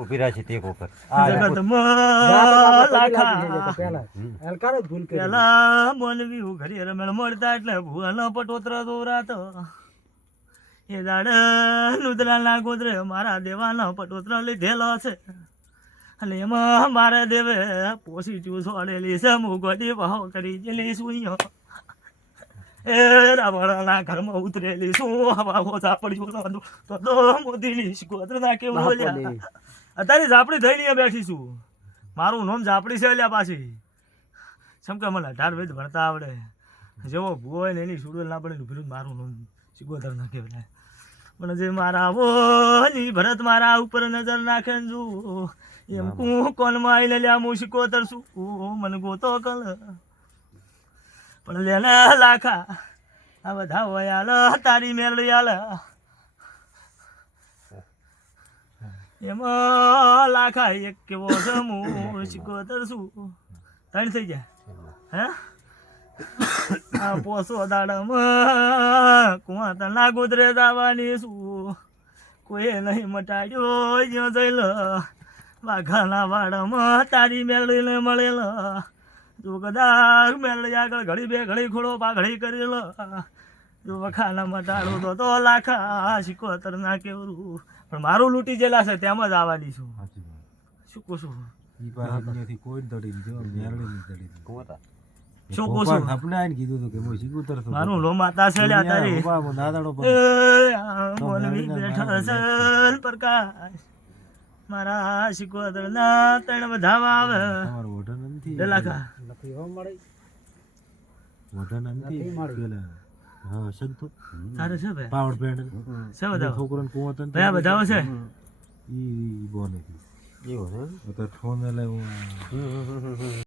ઉભી રહે છે તે કોકર પેલા બોલવી ઘડી રમેણ મળતા એટલે ભૂવાનો પટોતરા દોરાતો એ દાડે લુદરાના ગોદરે મારા દેવાનો પટોતરા લીધેલો છે અને એમાં મારા દેવે પોસી ચૂસ વળેલી છે હું ગોડી ભાવ કરી ગયેલી સુઈયો એ રાવણના ઘરમાં ઉતરેલી શું હવા ઝાપડ્યું તો મોદીની ગોદરના કેવું બોલ્યા અત્યારે ઝાપડી થઈને બેઠી છું મારું નામ ઝાપડી છે લ્યા પાછી સમકે મને 18 વેદ ભણતા આવડે જેવો ભૂવો હોય ને એની સુડોલ ના પડે ફીરું મારું નામ સિગોદર ના કહેવાય પણ જે મારા આવો ભરત મારા ઉપર નજર નાખે ને જો એમ કોનમાં આવીને લ્યા હું સિકોતર છું મને ગોતો કલ પણ લેને લાખા આ બધા હોય હાલ તારી મેળવી હાલ એમાં લાખા એક કેવો છે હું સિકોતર છું 3 થઈ ગયા હે આ પોસો દાડામાં કુવા તના ગોદરે જવાની છું કોઈ નહીં મટાડ્યો જ્યાં જઈલ વાઘાના વાડામાં તારી મેળવીને મળેલ જો કદાચ મેળવી આગળ ઘડી બે ઘડી ખોડો પાઘડી કરેલ જો વખાના મટાડો તો લાખા સિકોતર ના કેવરું પણ મારું લૂંટી જેલા છે તેમ જ આવવાની છું શું કહું છું શું કહું છું મારું લો માતા છે લ્યા તારી મોલવી બેઠા છે પ્રકાશ મારા સિકોતર ના 3 બધા આવે લાખા તારે છે ભાઈ પાવર પેન્ડલ છે બધા છોકરાને કુવાતન ભાઈ બધા છે ઈ બોલે એવો છે તો ફોન લે